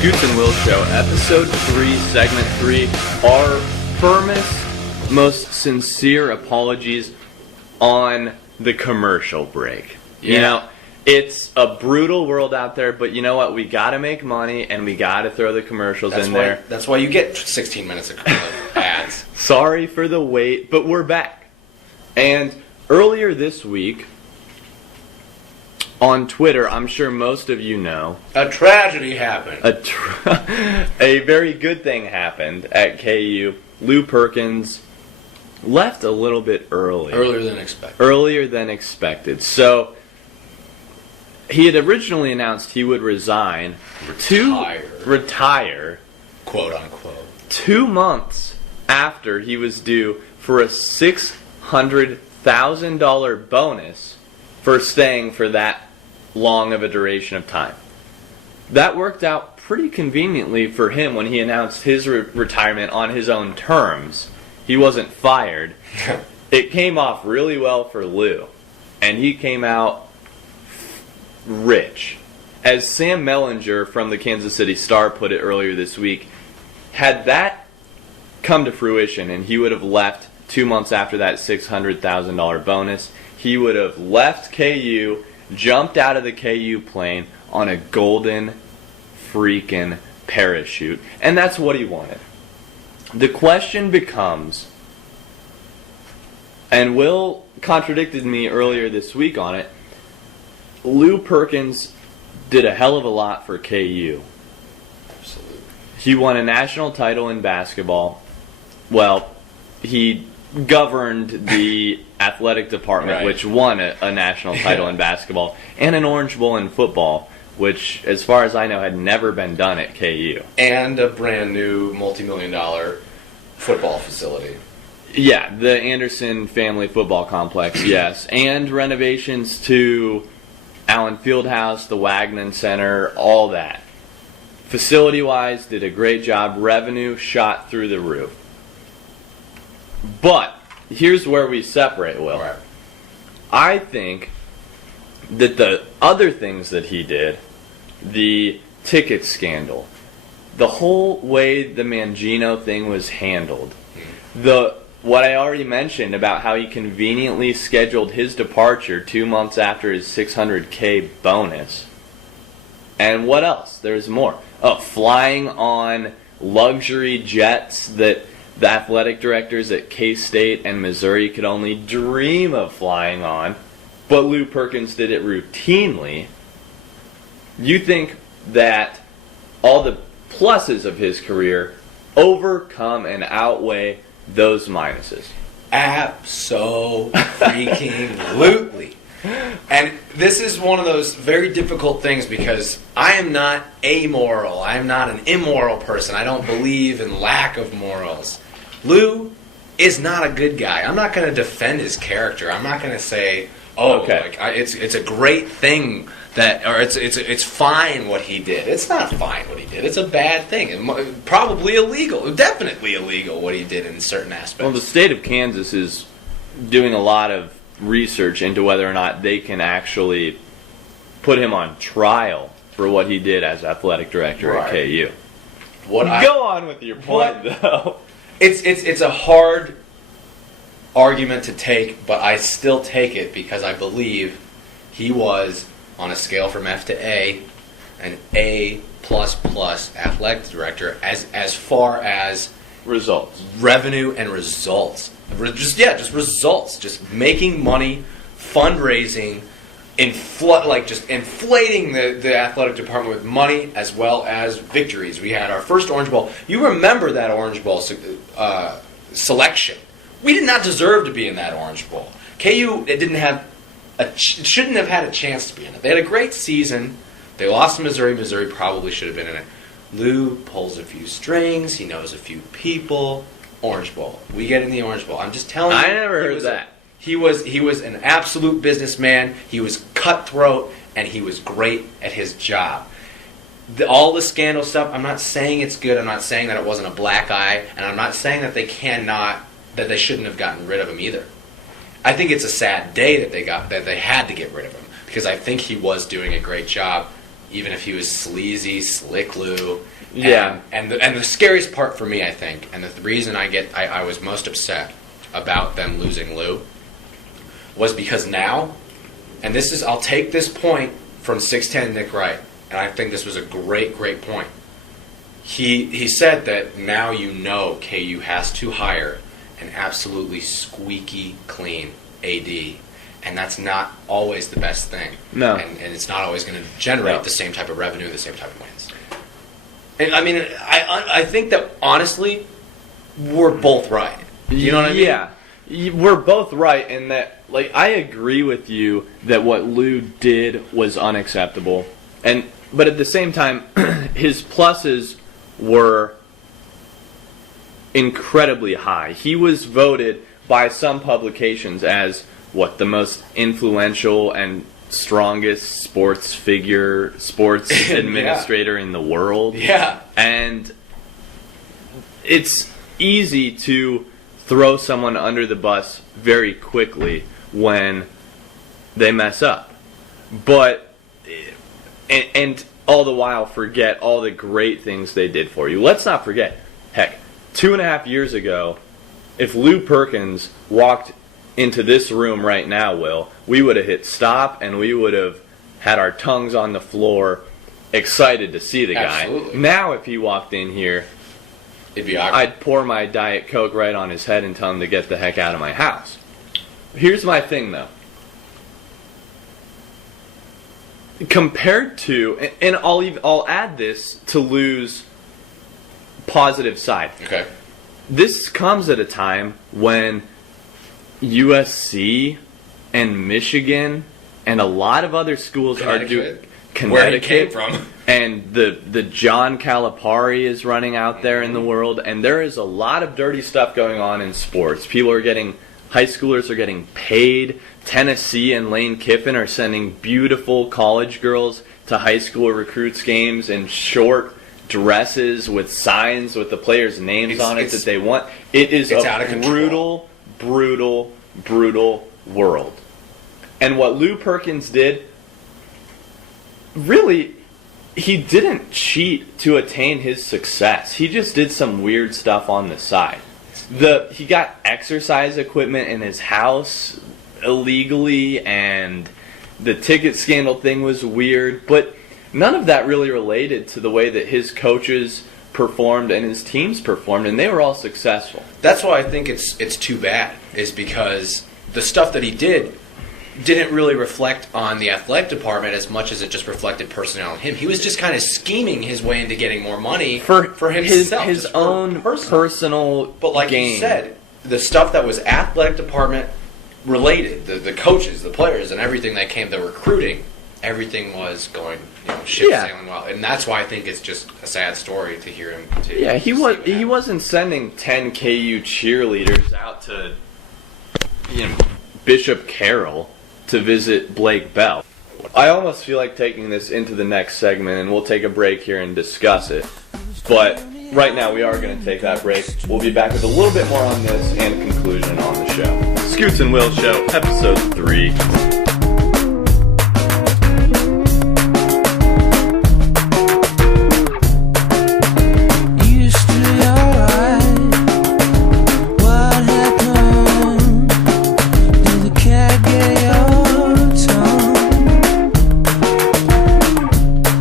Scoots and Will Show, Episode 3, Segment 3. Our firmest, most sincere apologies on the commercial break. Yeah. You know, it's a brutal world out there, but you know what? We gotta make money, and we gotta throw the commercials in there. That's why you get 16 minutes of ads. Sorry for the wait, but we're back. And earlier this week, on Twitter, I'm sure most of you know, A tragedy happened. a very good thing happened at KU. Lou Perkins left a little bit early. Earlier than expected. So, he had originally announced he would resign. Retire. Quote unquote. 2 months after he was due for a $600,000 bonus for staying for that long of a duration of time. That worked out pretty conveniently for him when he announced his retirement on his own terms. He wasn't fired. It came off really well for Lou, and he came out rich. As Sam Mellinger from the Kansas City Star put it earlier this week, had that come to fruition and he would have left 2 months after that $600,000 bonus, he would have left KU, jumped out of the KU plane on a golden freaking parachute. And that's what he wanted. The question becomes, and Will contradicted me earlier this week on it, Lou Perkins did a hell of a lot for KU. Absolutely. He won a national title in basketball. Well, he governed the athletic department, right, which won a national title in basketball, and an Orange Bowl in football, which, as far as I know, had never been done at KU. And a brand new multi-million-dollar football facility. Yeah, the Anderson Family Football Complex, yes. And renovations to Allen Fieldhouse, the Wagner Center, all that. Facility-wise, did a great job. Revenue shot through the roof. But here's where we separate, Will. Right. I think that the other things that he did, the ticket scandal, the whole way the Mangino thing was handled, what I already mentioned about how he conveniently scheduled his departure 2 months after his $600K bonus. And what else? There's more. Flying on luxury jets that the athletic directors at K-State and Missouri could only dream of flying on, but Lou Perkins did it routinely. You think that all the pluses of his career overcome and outweigh those minuses? Abso-freaking-lutely. And this is one of those very difficult things because I am not amoral. I am not an immoral person. I don't believe in lack of morals. Lou is not a good guy. I'm not going to defend his character. I'm not going to say, it's a great thing that, or it's fine what he did. It's not fine what he did. It's a bad thing. Probably illegal. Definitely illegal what he did in certain aspects. Well, the state of Kansas is doing a lot of research into whether or not they can actually put him on trial for what he did as athletic director at KU. Go on with your point, though. It's a hard argument to take, but I still take it because I believe he was, on a scale from F to A, an A++ athletic director as far as results, revenue and results. Just results. Just making money, fundraising, just inflating the athletic department with money as well as victories. We had our first Orange Bowl. You remember that Orange Bowl selection. We did not deserve to be in that Orange Bowl. KU shouldn't have had a chance to be in it. They had a great season. They lost to Missouri. Missouri probably should have been in it. Lou pulls a few strings. He knows a few people. Orange Bowl. We get in the Orange Bowl. I'm just telling you. I never heard that. He was an absolute businessman. He was cutthroat, and he was great at his job. All the scandal stuff, I'm not saying it's good. I'm not saying that it wasn't a black eye, and I'm not saying that they shouldn't have gotten rid of him either. I think it's a sad day that they had to get rid of him because I think he was doing a great job even if he was sleazy, slick Lou. Yeah. And the scariest part for me, I think, and the reason I was most upset about them losing Lou was because now, and this is, I'll take this point from 6'10" Nick Wright, and I think this was a great point. He said that now KU has to hire an absolutely squeaky clean AD, and that's not always the best thing. No. And it's not always going to generate the same type of revenue, the same type of wins. And, I mean, I think that, honestly, we're both right. You know what I mean? Yeah. We're both right in that, like, I agree with you that what Lou did was unacceptable. But at the same time, his pluses were incredibly high. He was voted by some publications as the most influential and strongest sports administrator in the world. Yeah. And it's easy to throw someone under the bus very quickly when they mess up. But and all the while forget all the great things they did for you. Let's not forget, heck, 2.5 years ago, if Lou Perkins walked into this room right now, we would have hit stop and we would have had our tongues on the floor, excited to see the guy. Absolutely. Now, if he walked in here, it'd be awkward. I'd pour my Diet Coke right on his head and tell him to get the heck out of my house. Here's my thing, though. Compared to, and I'll add this to Lou's positive side. Okay. This comes at a time when USC and Michigan and a lot of other schools are doing Connecticut, where he came from, and the John Calipari is running out there in the world, and there is a lot of dirty stuff going on in sports. High schoolers are getting paid. Tennessee and Lane Kiffin are sending beautiful college girls to high school recruits games in short dresses with signs with the players' names on it that they want. It is a brutal world. And what Lou Perkins did, really, he didn't cheat to attain his success. He just did some weird stuff on the side. He got exercise equipment in his house illegally, and the ticket scandal thing was weird, but none of that really related to the way that his coaches performed and his teams performed, and they were all successful. That's why I think it's too bad, is because the stuff that he didn't really reflect on the athletic department as much as it just reflected personnel on him. He was just kind of scheming his way into getting more money for himself, his own personal But like gain. you said, the stuff that was athletic department related, the coaches, the players, and everything that came, the recruiting, everything was going, sailing well, and that's why I think it's just a sad story to hear him. He wasn't sending 10 KU cheerleaders out to Bishop Carroll to visit Blake Bell. I almost feel like taking this into the next segment, and we'll take a break here and discuss it. But right now, we are going to take that break. We'll be back with a little bit more on this and conclusion on the show. Scoots and Will Show, Episode 3.